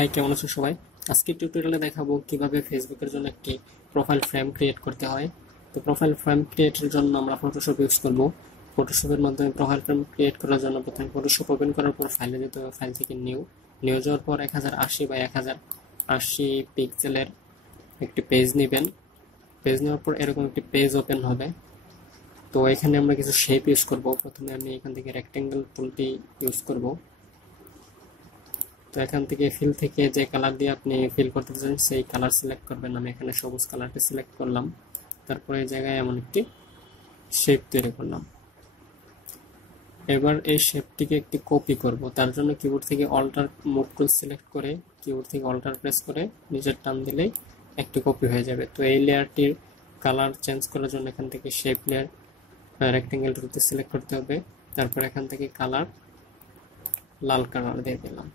High, কেমন আছো সবাই? আজকে টিউটোরিয়ালে দেখাবো কিভাবে ফেসবুকের জন্য একটি প্রোফাইল ফ্রেম ক্রিয়েট করতে হয়। তো প্রোফাইল ফ্রেম ক্রিয়েটের জন্য আমরা ফটোশপ ইউজ করব। ফটোশপের মাধ্যমে প্রোফাইল ফ্রেম ক্রিয়েট করার জন্য প্রথমে ফটোশপ ওপেন করার পর ফাইলে যেতে হবে। ফাইল থেকে নিউ যাওয়ার পর 1080 বাই 1080 পিক্সেলের একটি পেজ নেবেন। পেজ নেওয়ার পর এরকম একটি পেজ ওপেন হবে। তো এখানে আমরা কিছু শেপ ইউজ করব। প্রথমে আমি এখান থেকে রেক্টেঙ্গেল টুলটি ইউজ করব। তো এখান থেকে ফিল থেকে যে কালার দিয়ে আপনি ফিল করতে চান সেই কালার সিলেক্ট করবেন। আমি এখানে সবুজ কালারটি সিলেক্ট করলাম। তারপরে এই জায়গায় এমন একটি শেপ তৈরি করলাম। এবার এই শেপটিকে একটি কপি করব। তার জন্য কিবোর্ড থেকে অল্টার মুভ টুল সিলেক্ট করে কিবোর্ড থেকে অল্টার প্রেস করে নিচের টান দিলেই একটি কপি হয়ে যাবে। তো এই লেয়ারটির কালার চেঞ্জ করার জন্য এখান থেকে শেপ লেয়ার রেক্টেঙ্গেল টুলতে সিলেক্ট করতে হবে। তারপর এখান থেকে কালার লাল কালার দিয়ে দিলাম।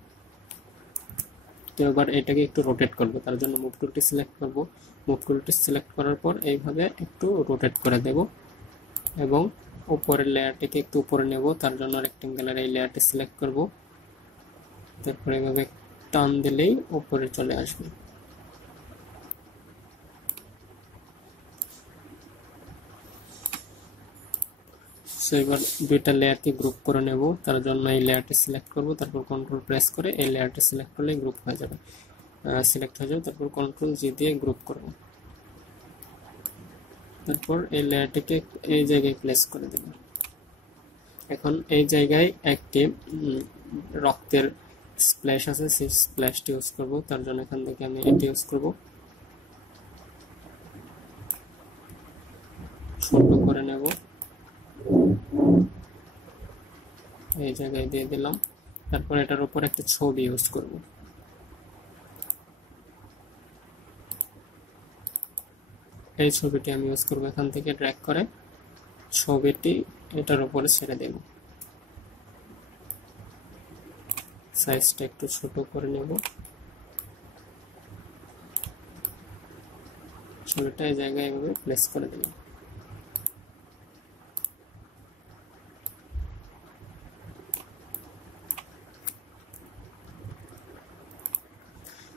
তো এবার এটাকে একটু রোটেট করব। তার জন্য মুভ টুলটি সিলেক্ট করব। মুভ টুলটি সিলেক্ট করার পর এইভাবে একটু রোটেট করে দেব এবং উপরের লেয়ারটিকে একটু উপরে নেব। তার জন্য রেক্টেঙ্গেলের এই লেয়ারটি সিলেক্ট করব। তারপর এইভাবে টান দিলেই উপরে চলে আসবে। এবার দুইটা লেয়ারকে গ্রুপ করে নেব। তার জন্য এই লেয়ারটি সিলেক্ট করব। তারপর কন্ট্রোল প্রেস করে এই লেয়ারটি সিলেক্ট করলে গ্রুপ হয়ে যাবে, তারপর কন্ট্রোল জি দিয়ে গ্রুপ করব। তারপর এই লেয়ারটিকে এই জায়গায় প্লেস করে দেব। এখন এই জায়গায় একটি রক্তের স্প্ল্যাশ আছে, সেই স্প্ল্যাশটি ইউজ করব। তার জন্য এখান থেকে আমি এটি ইউজ করব। ছোট করে নেব, এই জায়গায় দিয়ে দিলাম। তারপর এটার উপর একটা ছবি ইউজ করব। এই ছবিটি আমি ইউজ করব। এখান থেকে ড্র্যাগ করে ছবিটি এটার উপরে ছেড়ে দেব। সাইজটা একটু ছোট করে নেব। ছবিটা এই জায়গায় এভাবে প্লেস করে দিলাম।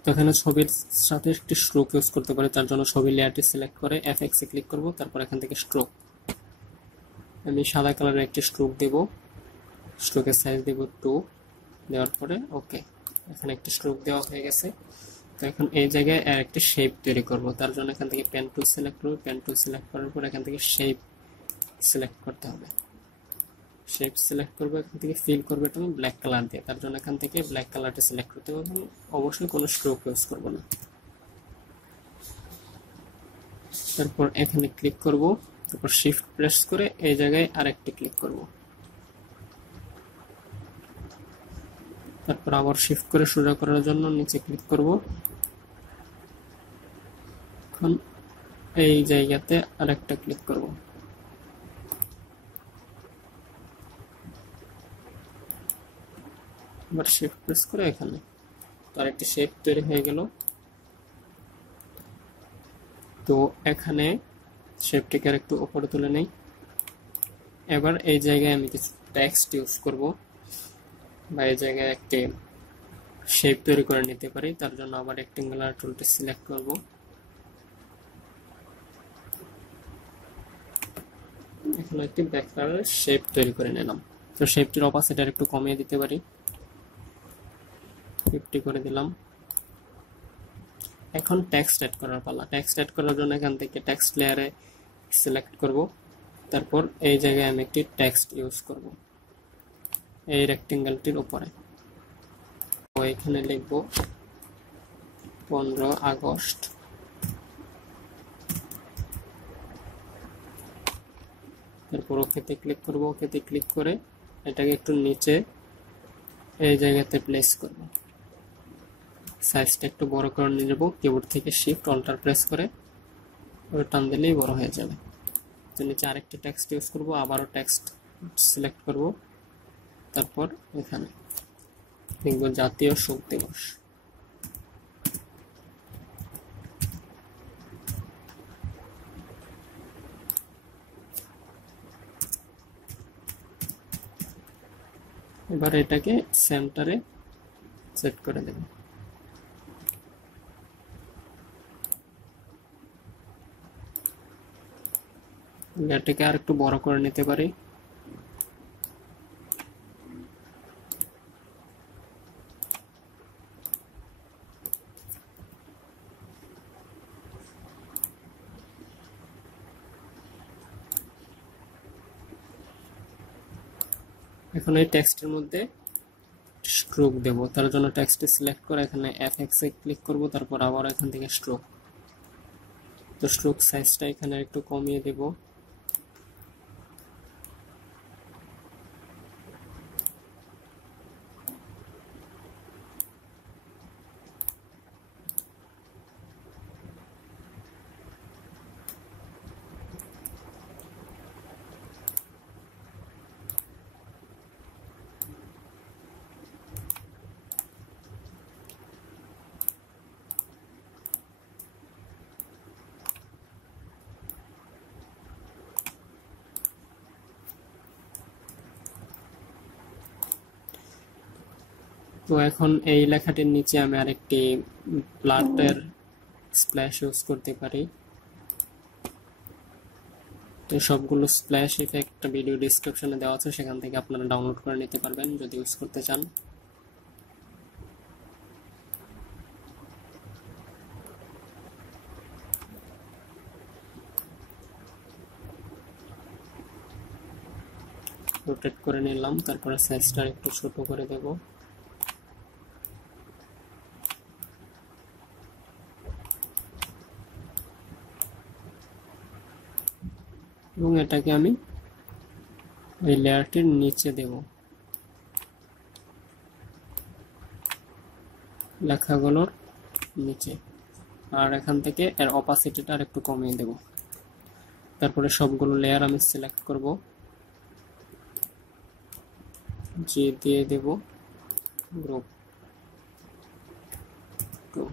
তো এখানে ছবির সাথে একটি স্ট্রোক ইউজ করতে পারি। তার জন্য ছবি লেয়ারটি সিলেক্ট করে এফএক্স এ ক্লিক করব। তারপর এখান থেকে স্ট্রোক, আমি সাদা কালারের একটি স্ট্রোক দেব। স্ট্রোকের সাইজ দেব 2, দেওয়ার পরে ওকে। এখানে একটি স্ট্রোক দেওয়া হয়ে গেছে। তো এখন এই জায়গায় আর একটি শেপ তৈরি করব। তার জন্য এখান থেকে পেন টুল সিলেক্ট করব। পেন টুল সিলেক্ট করার পর এখান থেকে শেপ সিলেক্ট করতে হবে। শেপ সিলেক্ট করবো, এখান থেকে ফিল করবে তুমি ব্ল্যাক কালার দিয়ে। তার জন্য এখান থেকে ব্ল্যাক কালারটা সিলেক্ট করতে হবে। অবশ্যই কোনো স্ট্রোক ইউজ করব না। তারপর এখানে ক্লিক করব। তারপর শিফট প্রেস করে এই জায়গায় আরেকটি ক্লিক করব। তারপর আবার শিফট করে সোজা করার জন্য নিচে ক্লিক করব। এখন এই জায়গাতে আরেকটা ক্লিক করব। এবার শিফট প্রেস করে এখানে তার একটি শেপ তৈরি হয়ে গেল। তো এখানে শেপটিকে আর একটু উপরে তুলে নেই। এবার এই জায়গায় আমি কিছু টেক্সট ইউজ করব, বা এই জায়গায় একটি শেপ তৈরি করে নিতে পারি। তার জন্য আবার রেক্টেঙ্গুলার টুলটি সিলেক্ট করব। এখানে একটি ব্ল্যাক কালারের শেপ তৈরি করে নিলাম। তো শেপটির অপাসিটি একটু কমিয়ে দিতে পারি, 50 করে দিলাম। এখন টেক্সট অ্যাড করার পালা। টেক্সট অ্যাড করার জন্য এখান থেকে টেক্সট লেয়ারে সিলেক্ট করব। তারপর এই জায়গায় আমি একটি টেক্সট ইউজ করব এই রেক্টেঙ্গেলটির উপরে। তো এখানে লিখব 15 আগস্ট। তারপর ওকেতে ক্লিক করব। ওকেতে ক্লিক করে এটাকে একটু নিচে এই জায়গাতে প্লেস করব। সাইজটা একটু বড় করে নিয়ে যাব। কিবোর্ড থেকে শিফট অল্টার প্রেস করে টান দিলেই বড় হয়ে যাবে। তো নিচে আরেকটি টেক্সট ইউজ করব। আবারও টেক্সট সিলেক্ট করব। তারপর এখানে লিখব জাতীয় শোক দিবস। এবার এটাকে সেন্টারে সেট করে দেব। লেয়ারটাকে আর একটু বড় করে নিতে পারি। এখন এই টেক্সটের মধ্যে স্ট্রোক দেব, তার জন্য টেক্সটে সিলেক্ট করে এখানে এফএক্স এ ক্লিক করব, তারপর আবার এখান থেকে স্ট্রোক। তো স্ট্রোক সাইজটা এখানে একটু কমিয়ে দেব। তো এখন এই লেখাটির নিচে আমি আরেকটি ব্লাডের স্প্ল্যাশ ইউজ করতে পারি। তো সবগুলো স্প্ল্যাশ ইফেক্ট ভিডিও ডেসক্রিপশনে দেওয়া আছে, সেখান থেকে আপনারা ডাউনলোড করে নিতে পারবেন যদি ইউজ করতে চান। রোটেট করে নিলাম, তারপরে সাইজটা একটু ছোট করে দেব। এবং এটাকে আমি এই লেয়ারটির নিচে দেব, লেখাগুলোর নিচে। আর এখান থেকে এর অপাসিটিটা আর একটু কমিয়ে দেব। তারপরে সবগুলো লেয়ার আমি সিলেক্ট করব, জি দিয়ে দেব, গ্রুপ টু।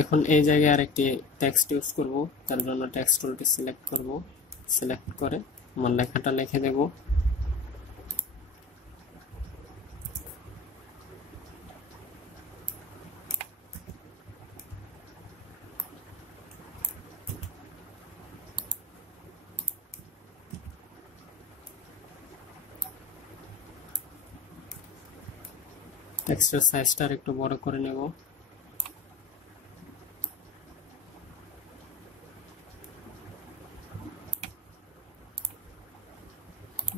এখন এই জায়গায় আরেকটি টেক্সট ইউজ করব, তার জন্য টেক্সট টুলটি সিলেক্ট করব, সিলেক্ট করে আমার লেখাটা লিখে দেব। টেক্সটের সাইজটা একটু বড় করে নেব।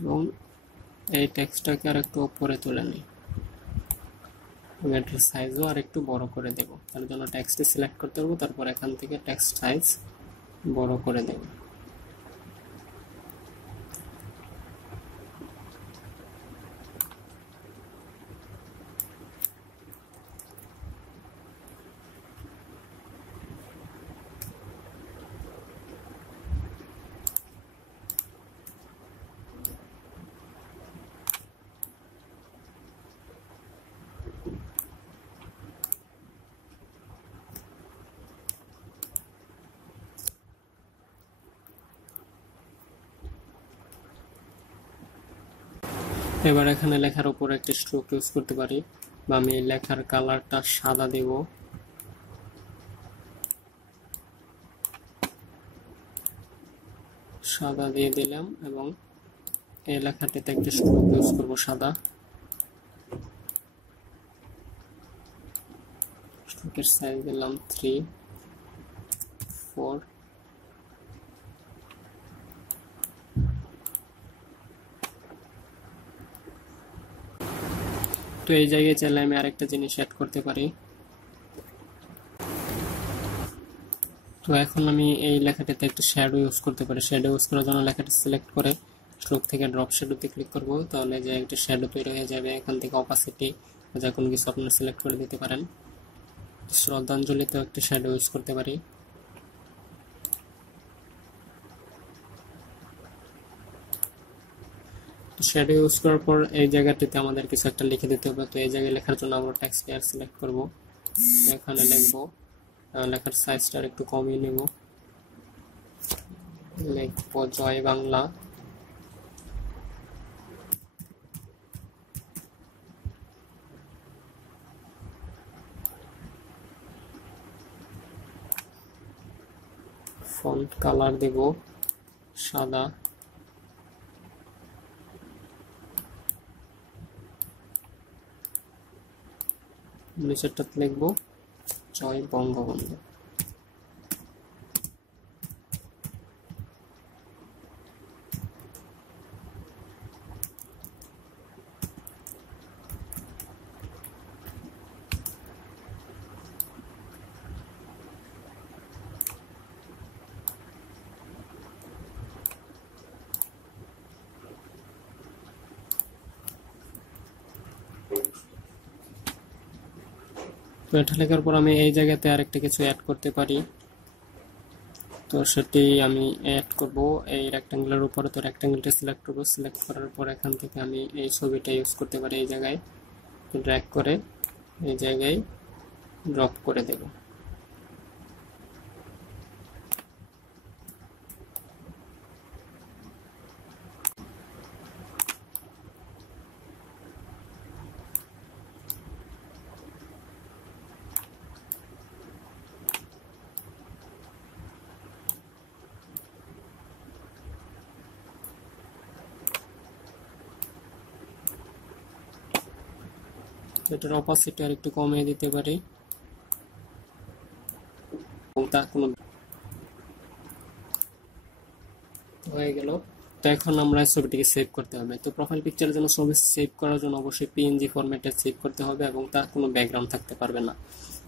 এবং এই টেক্সটটাকে আর একটু উপরে তুলে নিই, এবং এটার সাইজও আর একটু বড় করে দেব। তার জন্য টেক্সটে সিলেক্ট করতে হবে, তারপর এখান থেকে টেক্সট সাইজ বড় করে দেব। এবার এখানে লেখার উপর একটা স্ট্রোক ইউজ করতে পারি, বা আমি লেখার কালারটা সাদা দেব। সাদা দিয়ে দিলাম, এবং এই লেখাটিতে একটা স্ট্রোক ইউজ করব সাদা। স্ট্রোকের সাইজ দিলাম 3, 4। তো এই জায়গায় চাইলে আমি আরেকটা জিনিস অ্যাড করতে পারি। তো এখন আমি এই লেখাটাতে একটা শ্যাডো ইউজ করতে পারি। শ্যাডো ইউজ করার জন্য লেখাটা সিলেক্ট করে স্ট্রোক থেকে ড্রপ শ্যাডোতে ক্লিক করব, তাহলে যে একটা শ্যাডো তৈরি হয়ে যাবে। এখান থেকে অপাসিটি যা কোনো কিছু আপনারা সিলেক্ট করে দিতে পারেন। শ্রদ্ধাঞ্জলিতেও একটা শ্যাডো ইউজ করতে পারি। শ্যাডো ইউজ করার পর এই জায়গাটিতে আমাদের কিছু একটা লিখে দিতে হবে। তো এই জায়গায় লেখার জন্য আমরা টেক্সট লেয়ার সিলেক্ট করব, এখানে লিখবো, লেখার সাইজটা একটু কমিয়ে নেব, লিখবো জয় বাংলা। ফন্ট কালার দেব সাদা, নিচেরটাতে লিখব জয় বঙ্গবন্ধু। তো এটা লেখার পর আমি এই জায়গাতে আরেকটা কিছু অ্যাড করতে পারি, তো সেটি আমি অ্যাড করব এই রেক্ট্যাঙ্গেলের উপরে। তো রেক্ট্যাঙ্গেলটা সিলেক্ট করব, সিলেক্ট করার পর এখান থেকে আমি এই ছবিটা ইউজ করতে পারি। এই জায়গায় ড্র্যাগ করে এই জায়গায় ড্রপ করে দেব। এটার অপাসিটি আর একটু কমিয়ে দিতে পারি, এবং তার কোনো হয়ে গেল। তো এখন আমরা ছবিটিকে সেভ করতে হবে। তো প্রোফাইল পিকচারের জন্য ছবি সেভ করার জন্য অবশ্যই পিএনজি ফরম্যাটে সেভ করতে হবে এবং তার কোনো ব্যাকগ্রাউন্ড থাকতে পারবে না।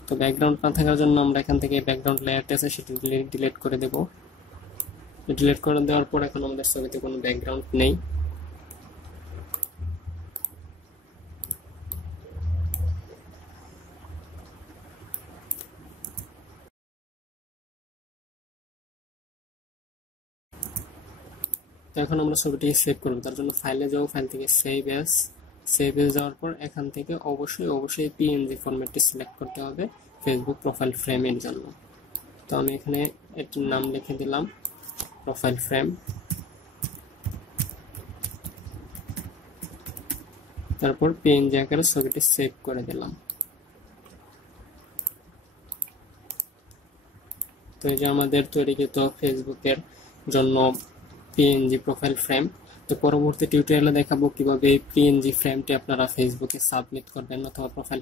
তো ব্যাকগ্রাউন্ড না থাকার জন্য আমরা এখান থেকে ব্যাকগ্রাউন্ড লেয়ারটা আছে সেটি ডিলিট করে দেব। ডিলিট করে দেওয়ার পর এখন আমাদের ছবিতে কোনো ব্যাকগ্রাউন্ড নেই। তো এখন আমরা ছবিটিকে সেভ করব। তার জন্য ফাইলে যাও, ফাইল থেকে সেভ এস, সেভ এস যাওয়ার পর এখান থেকে অবশ্যই পিএনজি ফরম্যাটটি সিলেক্ট করতে হবে ফেসবুক প্রোফাইল ফ্রেমের জন্য। তো আমি এখানে এটির নাম লিখে দিলাম প্রোফাইল ফ্রেম, তারপর পিএনজি আকারে ছবিটি সেভ করে দিলাম। তো এই যে আমাদের তৈরিকৃত ফেসবুকের জন্য পিএনজি প্রোফাইল ফ্রেম। তো পরবর্তী টিউটোরিয়ালে দেখাবো কিভাবে এই পিএনজি ফ্রেমটি আপনারা ফেসবুকে সাবমিট করবেন, অথবা প্রোফাইল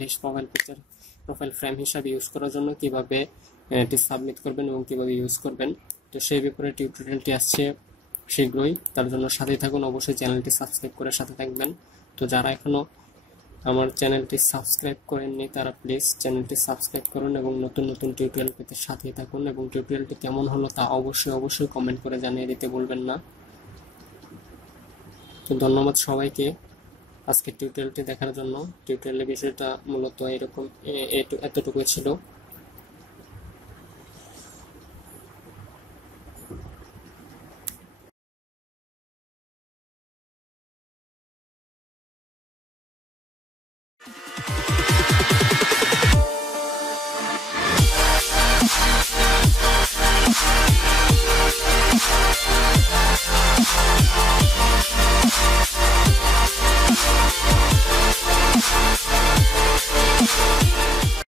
পিকচার প্রোফাইল ফ্রেম হিসাবে ইউজ করার জন্য কিভাবে এটি সাবমিট করবেন এবং কিভাবে ইউজ করবেন। তো সেই ব্যাপারে টিউটোরিয়ালটি আসছে শীঘ্রই, তার জন্য সাথেই থাকুন। অবশ্যই চ্যানেলটি সাবস্ক্রাইব করে সাথে থাকবেন। তো যারা এখনো আমার চ্যানেলটি সাবস্ক্রাইব করেননি তারা প্লিজ চ্যানেলটি সাবস্ক্রাইব করুন এবং নতুন নতুন টিউটোরিয়াল পেতে সাথেই থাকুন, এবং টিউটোরিয়ালটি কেমন হলো তা অবশ্যই কমেন্ট করে জানিয়ে দিতে ভুলবেন না। তো ধন্যবাদ সবাইকে আজকে টিউটোরিয়ালটি দেখার জন্য। টিউটোরিয়ালের বিষয়টা মূলত এরকম এতটুকুই ছিল।